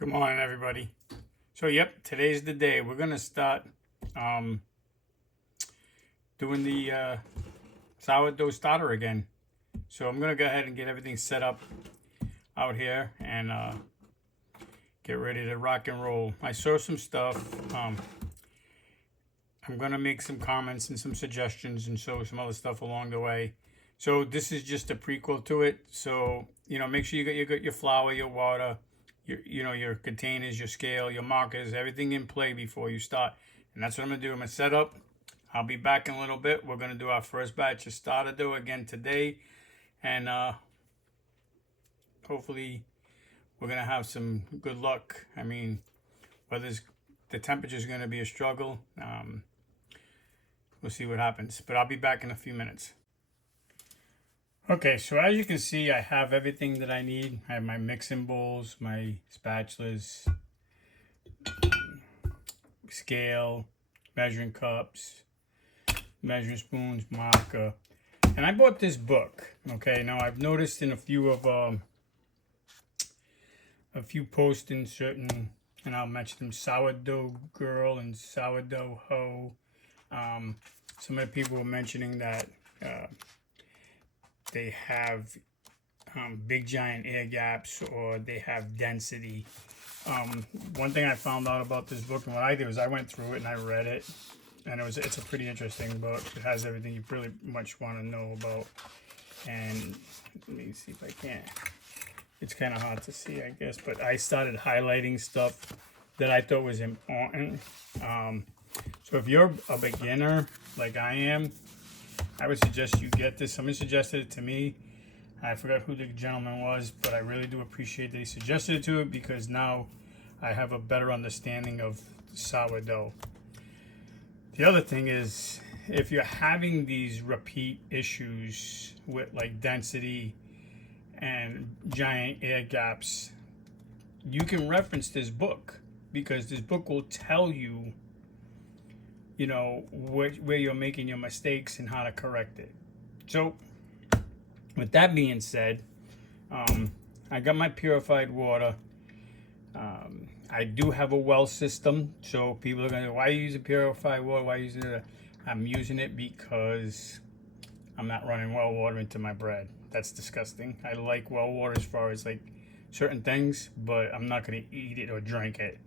Good morning, everybody. So, yep, today's the day. We're gonna start um, doing the sourdough starter again. So I'm gonna go ahead and get everything set up out here and get ready to rock and roll. I saw some stuff. I'm gonna make some comments and some suggestions and show some other stuff along the way. So this is just a prequel to it. So make sure you got your flour, your water, your containers, your scale, your markers, everything in play before you start. And that's what I'm gonna do. I'm gonna set up. I'll be back in a little bit. We're gonna do our first batch of starter dough again today, and hopefully we're gonna have some good luck. I mean, whether the temperature is gonna be a struggle, we'll see what happens. But I'll be back in a few minutes. Okay, so as you can see, I have everything that I need. I have my mixing bowls, my spatulas, scale, measuring cups, measuring spoons, marker. And I bought this book. Okay, now I've noticed in a few posts in certain, and I'll mention them, Sourdough Girl and Sourdough Hoe. Some of the people were mentioning that they have big giant air gaps or they have density. One thing I found out about this book, and what I did was I went through it and I read it, and it's a pretty interesting book. It has everything you pretty much want to know about. And let me see if I can. It's kind of hard to see, I guess, but I started highlighting stuff that I thought was important. So if you're a beginner like I am, I would suggest you get this. Somebody suggested it to me. I forgot who the gentleman was, but I really do appreciate that he suggested it to it, because now I have a better understanding of sourdough. The other thing is, if you're having these repeat issues with like density and giant air gaps, you can reference this book, because this book will tell you, where you're making your mistakes and how to correct it. So with that being said, I got my purified water. I do have a well system, so people are going to, why are you using purified water? Why are you using it? I'm using it because I'm not running well water into my bread. That's disgusting. I like well water as far as like certain things, but I'm not going to eat it or drink it.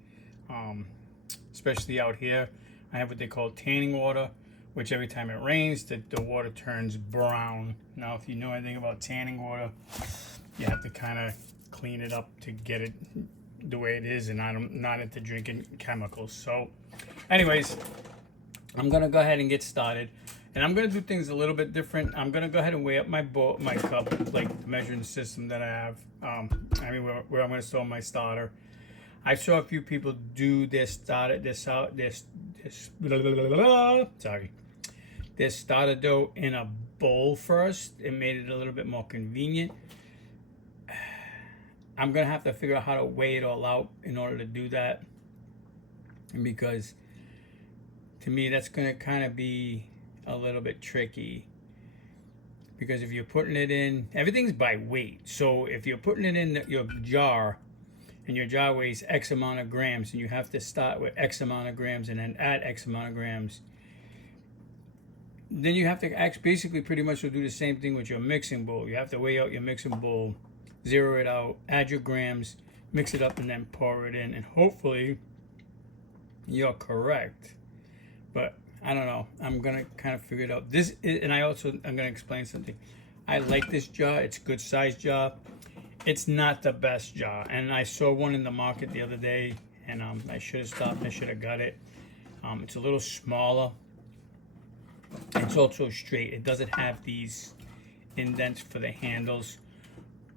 Especially out here, I have what they call tanning water, which every time it rains, the water turns brown. Now, if you know anything about tanning water, you have to kind of clean it up to get it the way it is, and I'm not into drinking chemicals. So, anyways, I'm gonna go ahead and get started, and I'm gonna do things a little bit different. I'm gonna go ahead and weigh up my cup, like the measuring system that I have. Where I'm gonna store my starter. I saw a few people do their starter dough in a bowl first. It made it a little bit more convenient. I'm gonna have to figure out how to weigh it all out in order to do that, because to me that's gonna kind of be a little bit tricky, because if you're putting it in, everything's by weight. So if you're putting it in your jar, and your jar weighs X amount of grams, and you have to start with X amount of grams and then add X amount of grams, then you have to basically pretty much do the same thing with your mixing bowl. You have to weigh out your mixing bowl, zero it out, add your grams, mix it up, and then pour it in, and hopefully you're correct. But I don't know. I'm gonna kind of figure it out. I'm gonna explain something. I like this jar. It's a good size jar. It's not the best jar, and I saw one in the market the other day, and I should have stopped. I should have got it. It's a little smaller. It's also straight. It doesn't have these indents for the handles,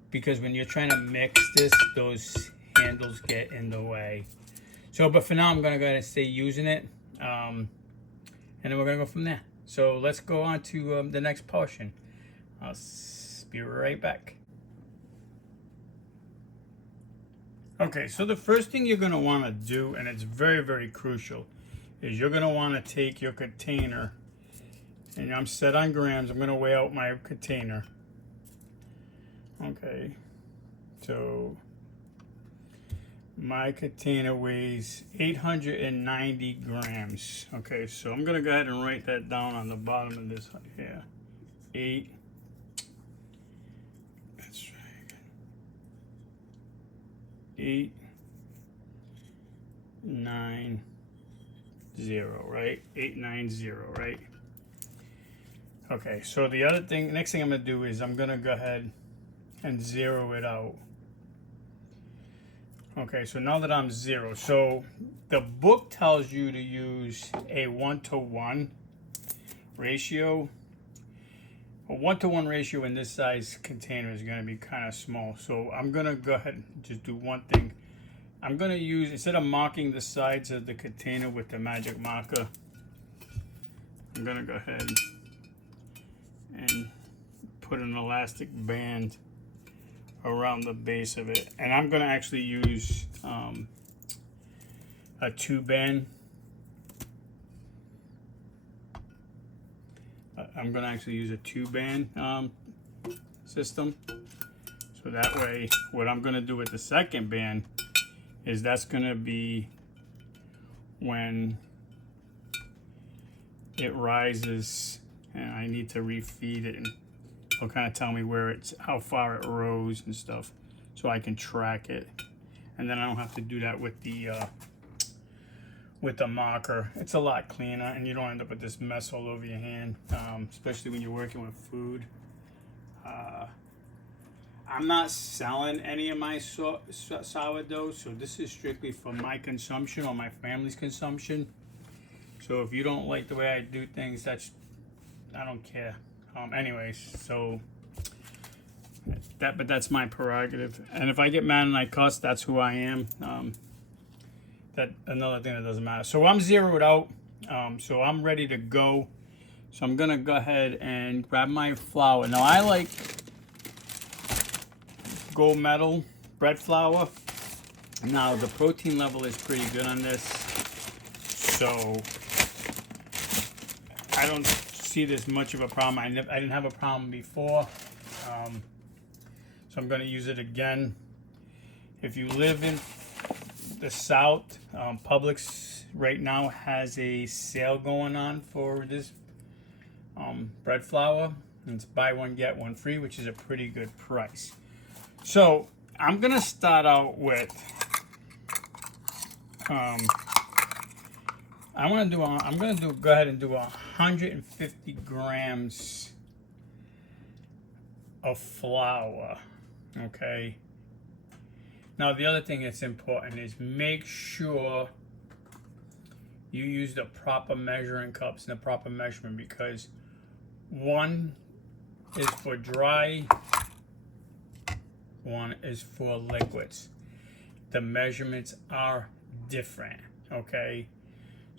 because when you're trying to mix this, those handles get in the way. So, but for now, I'm gonna go ahead and stay using it, and then we're gonna go from there. So let's go on to the next portion. I'll be right back. Okay, so the first thing you're going to want to do, and it's very, very crucial, is you're going to want to take your container, and I'm set on grams. I'm going to weigh out my container. Okay, so My container weighs 890 grams. Okay, so I'm gonna go ahead and write that down on the bottom of this here. 8. That's right. 890, right? 890, right? Okay, so the other thing, next thing I'm gonna do is I'm gonna go ahead and zero it out. Okay, so now that I'm zero, so the book tells you to use a 1-to-1 ratio. A 1-to-1 ratio in this size container is going to be kind of small. So I'm going to go ahead and just do one thing. I'm going to use, instead of marking the sides of the container with the magic marker, I'm going to go ahead and put an elastic band around the base of it, and I'm going to actually use a 2-band. I'm going to actually use a 2-band system. So that way, what I'm going to do with the second band is that's going to be when it rises and I need to refeed it, and it'll kind of tell me where it's, how far it rose and stuff, so I can track it. And then I don't have to do that with the marker. It's a lot cleaner, and you don't end up with this mess all over your hand, especially when you're working with food. I'm not selling any of my sourdough, so this is strictly for my consumption or my family's consumption. So if you don't like the way I do things, that's, I don't care. Anyways, so but that's my prerogative. And if I get mad and I cuss, that's who I am. That another thing that doesn't matter. So I'm zeroed out. So I'm ready to go. So I'm gonna go ahead and grab my flour. Now I like Gold Medal bread flour. Now the protein level is pretty good on this, so I don't see this much of a problem. I didn't have a problem before, so I'm going to use it again. If you live in the South, Publix right now has a sale going on for this bread flour. It's buy one get one free, which is a pretty good price. So I'm gonna start out with I'm gonna go ahead and do 150 grams of flour. Okay. Now the other thing that's important is make sure you use the proper measuring cups and the proper measurement, because one is for dry, one is for liquids. The measurements are different, okay?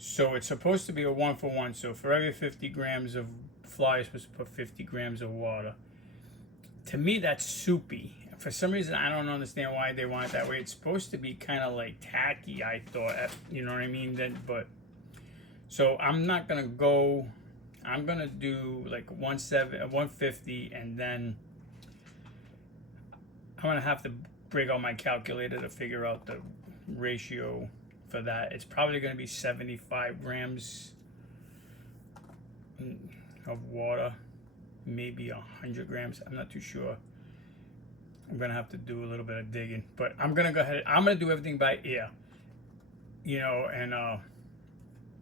So it's supposed to be a 1-for-1. So for every 50 grams of flour, you're supposed to put 50 grams of water. To me, that's soupy. For some reason, I don't understand why they want it that way. It's supposed to be kind of like tacky, I thought. You know what I mean? But so I'm not gonna go. I'm gonna do like 150, and then I'm gonna have to break out my calculator to figure out the ratio for that. It's probably gonna be 75 grams of water, maybe 100 grams. I'm not too sure. I'm gonna have to do a little bit of digging, but I'm gonna go ahead. I'm gonna do everything by ear, you know. And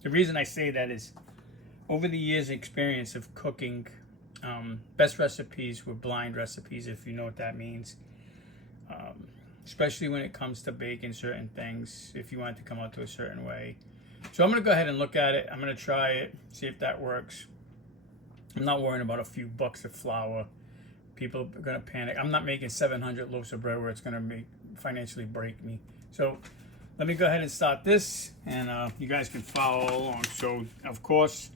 the reason I say that is, over the years' experience of cooking, best recipes were blind recipes, if you know what that means. Especially when it comes to baking certain things, if you want it to come out to a certain way. So I'm gonna go ahead and look at it. I'm gonna try it, see if that works. I'm not worrying about a few bucks of flour. People are gonna panic. I'm not making 700 loaves of bread where it's gonna financially break me. So let me go ahead and start this, and you guys can follow along. So of course,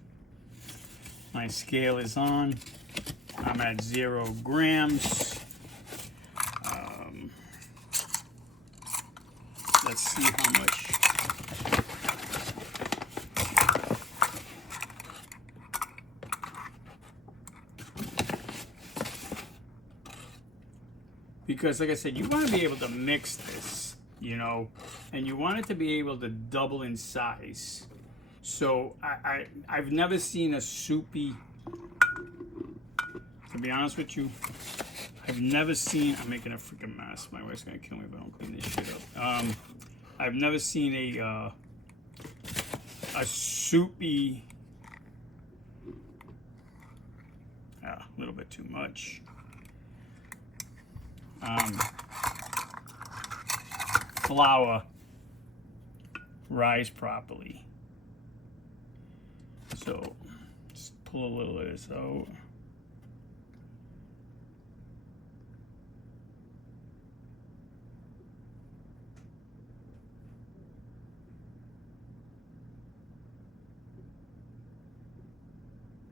my scale is on. I'm at 0 grams. Let's see how much. Because like I said, you want to be able to mix this. you know, and you want it to be able to double in size. So I've never seen a soupy, to be honest with you, I've never seen, I'm making a freaking mess. My wife's gonna kill me if I don't clean this shit up. I've never seen a soupy, a little bit too much. Flour rise properly. So just pull a little of this out.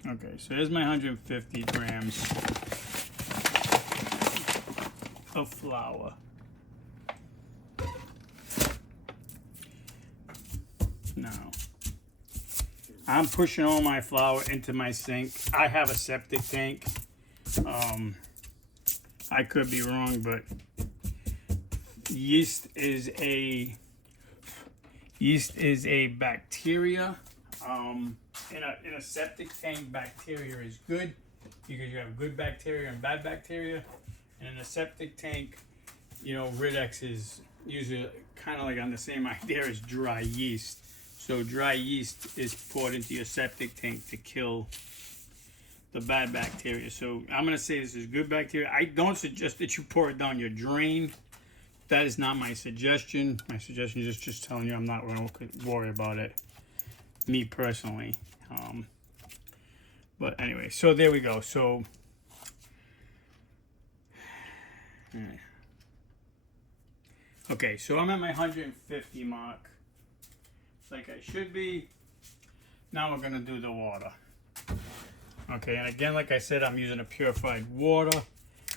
Okay, so there's my 150 grams of flour. Now, I'm pushing all my flour into my sink. I have a septic tank. I could be wrong, but yeast is a bacteria. In a septic tank, bacteria is good because you have good bacteria and bad bacteria. And in a septic tank, you know, Rid-X is usually kind of like on the same idea as dry yeast. So dry yeast is poured into your septic tank to kill the bad bacteria. So I'm going to say this is good bacteria. I don't suggest that you pour it down your drain. That is not my suggestion. My suggestion is just telling you I'm not going to worry about it, me personally. But anyway, so there we go. So okay, so I'm at my 150 mark, like I should be. Now we're gonna do the water. Okay, and again, like I said, I'm using a purified water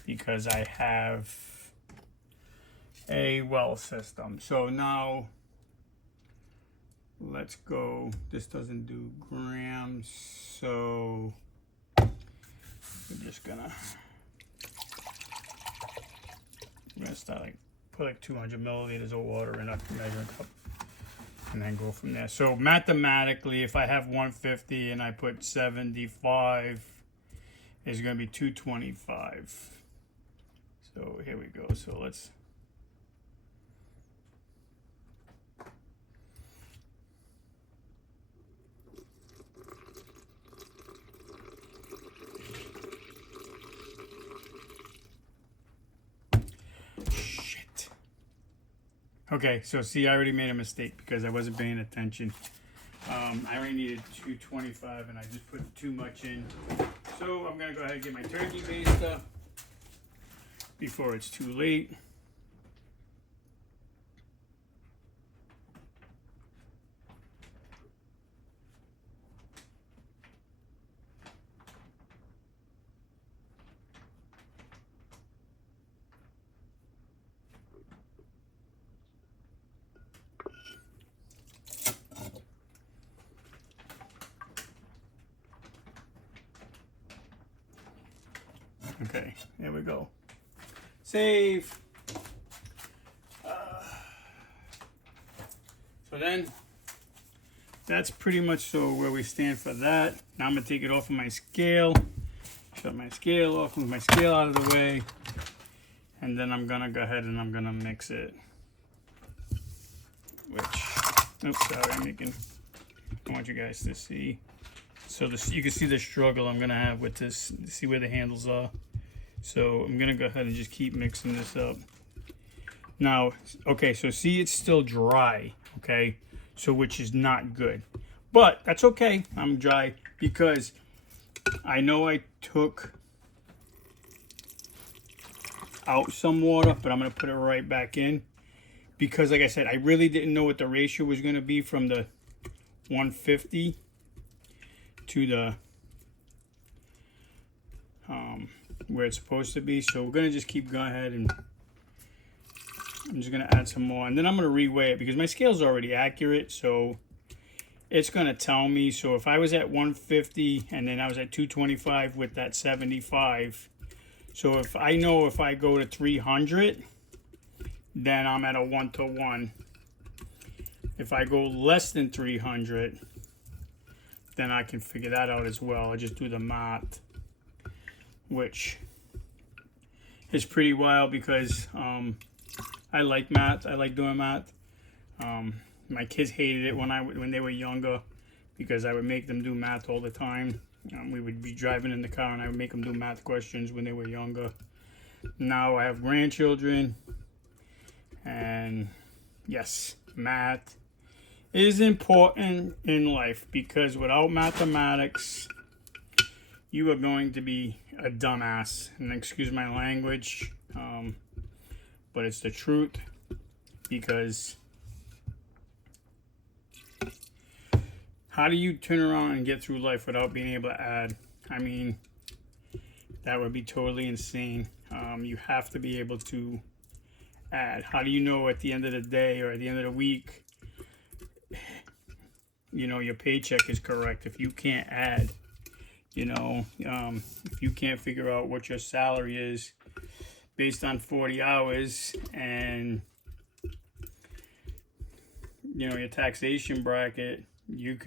because I have a well system. So now let's go. This doesn't do grams, so we're just gonna start like put like 200 milliliters of water in a measuring cup and then go from there. So mathematically, if I have 150 and I put 75, it's gonna be 225. So here we go. So let's okay, so see, I already made a mistake because I wasn't paying attention. I only needed 225 and I just put too much in. So I'm gonna go ahead and get my turkey baster before it's too late. Okay, there we go. Save. So then, that's pretty much so where we stand for that. Now I'm gonna take it off of my scale. Shut my scale off, move my scale out of the way. And then I'm gonna go ahead and I'm gonna mix it. Oops, sorry, I want you guys to see. So you can see the struggle I'm gonna have with this, see where the handles are. So I'm gonna go ahead and just keep mixing this up. Now, okay, so see, it's still dry, okay? So which is not good. But that's okay, I'm dry, because I know I took out some water, but I'm gonna put it right back in. Because like I said, I really didn't know what the ratio was gonna be from the 150 to the where it's supposed to be. So we're gonna just keep going ahead and I'm just gonna add some more, and then I'm gonna reweigh it because my scale's already accurate, so it's gonna tell me. So if I was at 150 and then I was at 225 with that 75, so if I know if I go to 300, then I'm at a 1-to-1. If I go less than 300, then I can figure that out as well. I just do the math, which is pretty wild because I like math. I like doing math. My kids hated it when they were younger because I would make them do math all the time. We would be driving in the car and I would make them do math questions when they were younger. Now I have grandchildren, and yes, math is important in life because without mathematics, you are going to be a dumbass. And excuse my language, but it's the truth, because how do you turn around and get through life without being able to add? I mean, that would be totally insane. You have to be able to add. How do you know at the end of the day or at the end of the week, you know, your paycheck is correct if you can't add? You know, if you can't figure out what your salary is based on 40 hours and, you know, your taxation bracket, your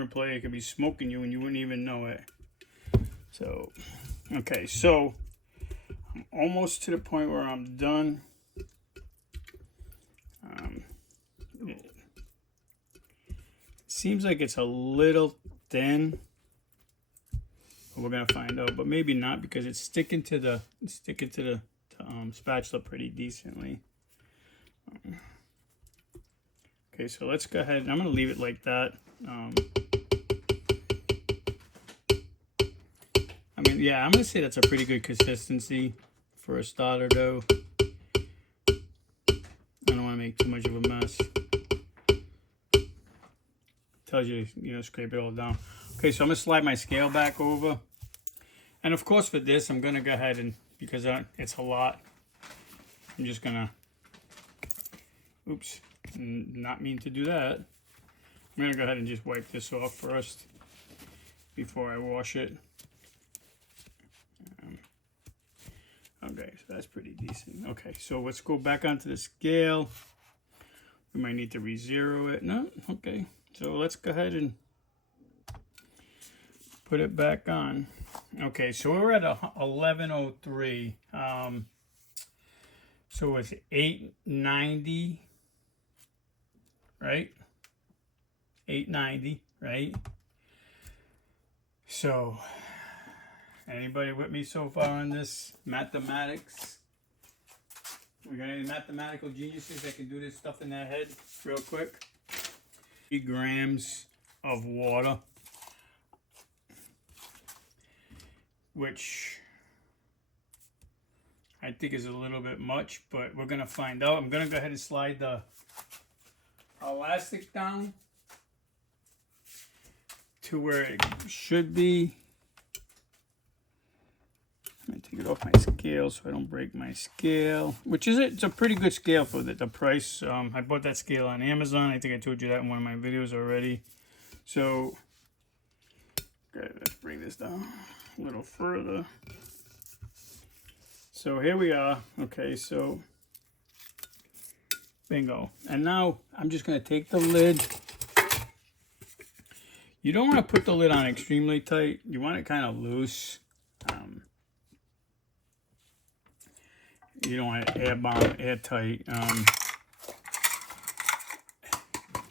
employer could be smoking you and you wouldn't even know it. So, okay, so I'm almost to the point where I'm done. It seems like it's a little thin. We're gonna find out, but maybe not, because it's sticking to the spatula pretty decently. Okay, so let's go ahead. I'm gonna leave it like that. I mean, yeah, I'm gonna say that's a pretty good consistency for a starter dough. I don't want to make too much of a mess. Tells you, you know, scrape it all down. Okay, so I'm gonna slide my scale back over, and of course for this, I'm gonna go ahead and, because it's a lot, I'm just gonna, oops, not mean to do that. I'm gonna go ahead and just wipe this off first before I wash it. Okay, so that's pretty decent. Okay, so let's go back onto the scale. We might need to re-zero it. No, okay. So let's go ahead and put it back on. Okay, so we're at 1103. So it's 890, right? 890, right? So, anybody with me so far on this mathematics? We got any mathematical geniuses that can do this stuff in their head real quick? 3 grams of water, which I think is a little bit much, but we're gonna find out. I'm gonna go ahead and slide the elastic down to where it should be. I'm gonna take it off my scale so I don't break my scale, which is it's a pretty good scale for the price. I bought that scale on Amazon. I think I told you that in one of my videos already. So, okay, let's bring this down a little further. So here we are. Okay, so bingo. And now I'm just gonna take the lid. You don't want to put the lid on extremely tight. You want it kind of loose. You don't want it airtight.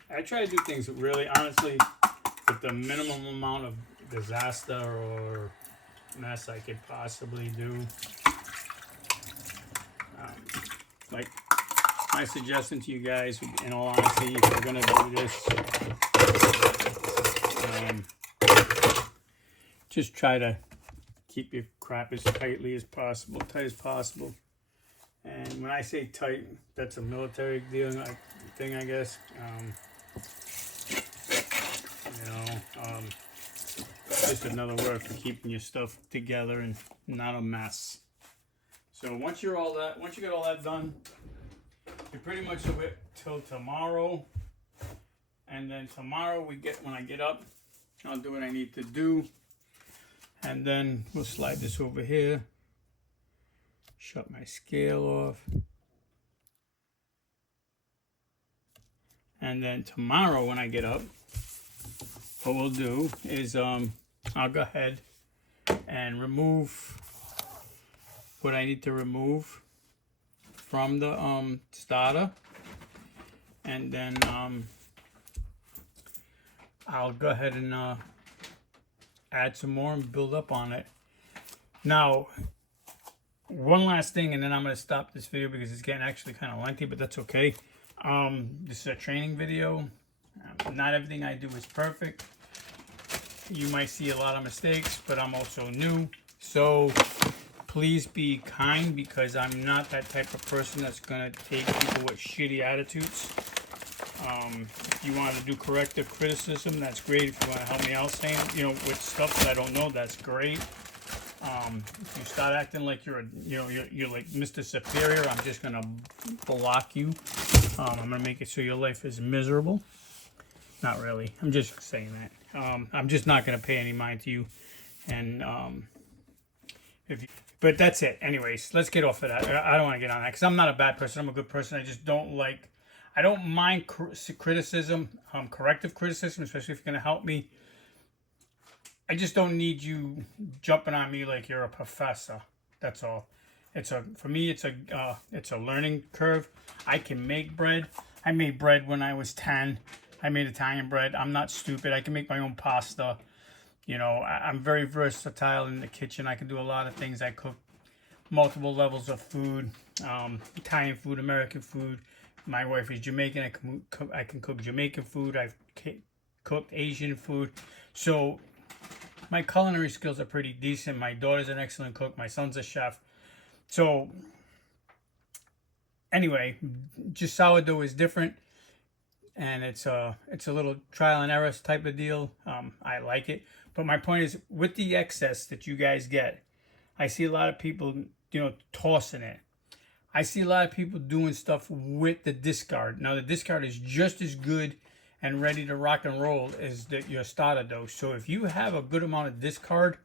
I try to do things really, honestly, with the minimum amount of disaster or mess I could possibly do. Like my suggestion to you guys, in all honesty, if you're gonna do this, just try to keep your crap as tight as possible. And when I say tight, that's a military thing, I guess. Just another word for keeping your stuff together and not a mess. So once you get all that done, you pretty much do it till tomorrow. And then tomorrow when I get up, I'll do what I need to do. And then we'll slide this over here. Shut my scale off. And then tomorrow when I get up, what we'll do is I'll go ahead and remove what I need to remove from the starter, and then I'll go ahead and add some more and build up on it. Now, one last thing, and then I'm going to stop this video because it's getting actually kind of lengthy, but that's okay. This is a training video. Not everything I do is perfect. You might see a lot of mistakes, but I'm also new. So please be kind, because I'm not that type of person that's going to take people with shitty attitudes. If you want to do corrective criticism, that's great. If you want to help me out saying, with stuff that I don't know, that's great. If you start acting like you're like Mr. Superior, I'm just gonna block you. I'm gonna make it so your life is miserable. Not really. I'm just saying that. I'm just not gonna pay any mind to you. And but that's it. Anyways, let's get off of that. I don't want to get on that because I'm not a bad person. I'm a good person. I just don't like. I don't mind criticism, corrective criticism, especially if you're gonna help me. I just don't need you jumping on me like you're a professor. That's all. For me, it's a learning curve. I can make bread. I made bread when I was 10. I made Italian bread. I'm not stupid. I can make my own pasta. I'm very versatile in the kitchen. I can do a lot of things. I cook multiple levels of food, Italian food, American food. My wife is Jamaican. I can cook Jamaican food. I've cooked Asian food. So my culinary skills are pretty decent. My daughter's an excellent cook. My son's a chef. So anyway, just sourdough is different, and it's a little trial and error type of deal. I like it, but my point is, with the excess that you guys get, I see a lot of people, tossing it. I see a lot of people doing stuff with the discard. Now the discard is just as good and ready to rock and roll as your starter dough. So if you have a good amount of discard,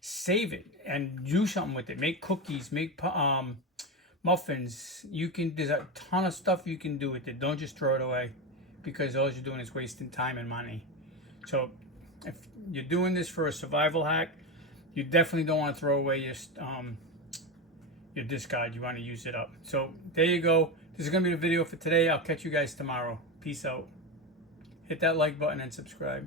save it and do something with it. Make cookies, make muffins. There's a ton of stuff you can do with it. Don't just throw it away, because all you're doing is wasting time and money. So if you're doing this for a survival hack, you definitely don't want to throw away your discard. You want to use it up. So there you go. This is going to be the video for today. I'll catch you guys tomorrow. Peace out. Hit that like button and subscribe.